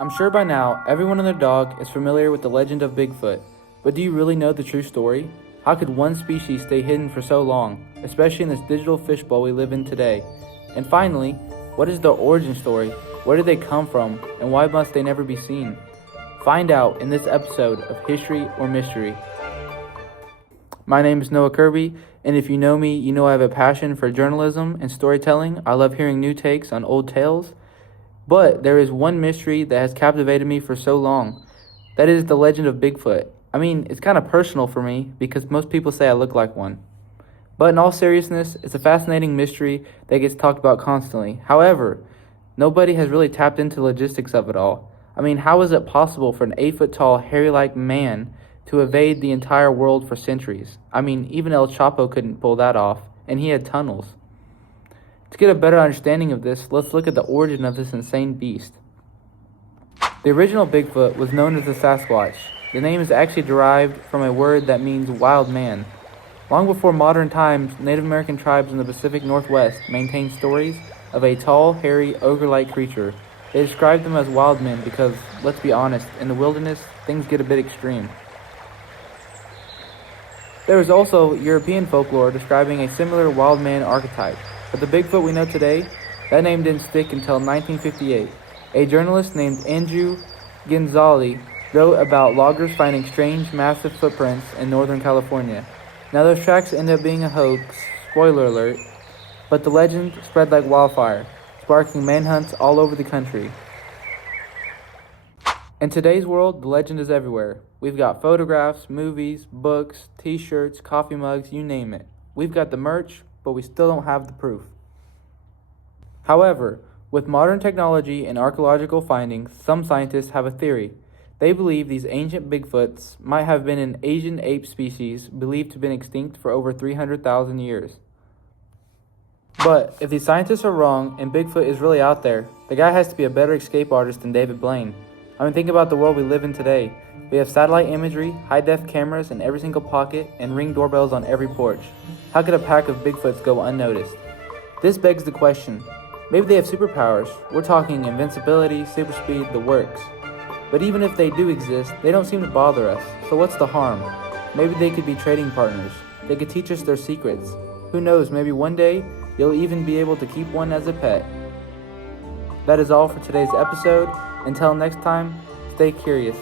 I'm sure by now everyone and their dog is familiar with the legend of Bigfoot, but do you really know the true story? How could one species stay hidden for so long, especially in this digital fishbowl we live in today? And finally, what is their origin story? Where did they come from, and why must they never be seen? Find out in this episode of History or Mystery. My name is Noah Kirby, and if you know me, you know I have a passion for journalism and storytelling. I love hearing new takes on old tales. But there is one mystery that has captivated me for so long. That is the legend of Bigfoot. I mean, it's kind of personal for me because most people say I look like one. But in all seriousness, it's a fascinating mystery that gets talked about constantly. However, nobody has really tapped into the logistics of it all. I mean, how is it possible for an 8-foot-tall, hairy-like man to evade the entire world for centuries? I mean, even El Chapo couldn't pull that off, and he had tunnels. To get a better understanding of this, let's look at the origin of this insane beast. The original Bigfoot was known as the Sasquatch. The name is actually derived from a word that means wild man. Long before modern times, Native American tribes in the Pacific Northwest maintained stories of a tall, hairy, ogre-like creature. They described them as wild men because, let's be honest, in the wilderness, things get a bit extreme. There is also European folklore describing a similar wild man archetype. But the Bigfoot we know today, that name didn't stick until 1958. A journalist named Andrew Gonzalez wrote about loggers finding strange, massive footprints in Northern California. Now those tracks ended up being a hoax, spoiler alert, but the legend spread like wildfire, sparking manhunts all over the country. In today's world, the legend is everywhere. We've got photographs, movies, books, t-shirts, coffee mugs, you name it. We've got the merch, but we still don't have the proof. However, with modern technology and archaeological findings, some scientists have a theory. They believe these ancient Bigfoots might have been an Asian ape species believed to have been extinct for over 300,000 years. But if these scientists are wrong and Bigfoot is really out there, the guy has to be a better escape artist than David Blaine. I mean, think about the world we live in today. We have satellite imagery, high-def cameras in every single pocket, and Ring doorbells on every porch. How could a pack of Bigfoots go unnoticed? This begs the question. Maybe they have superpowers. We're talking invincibility, super speed, the works. But even if they do exist, they don't seem to bother us. So what's the harm? Maybe they could be trading partners. They could teach us their secrets. Who knows, maybe one day, you'll even be able to keep one as a pet. That is all for today's episode. Until next time, stay curious.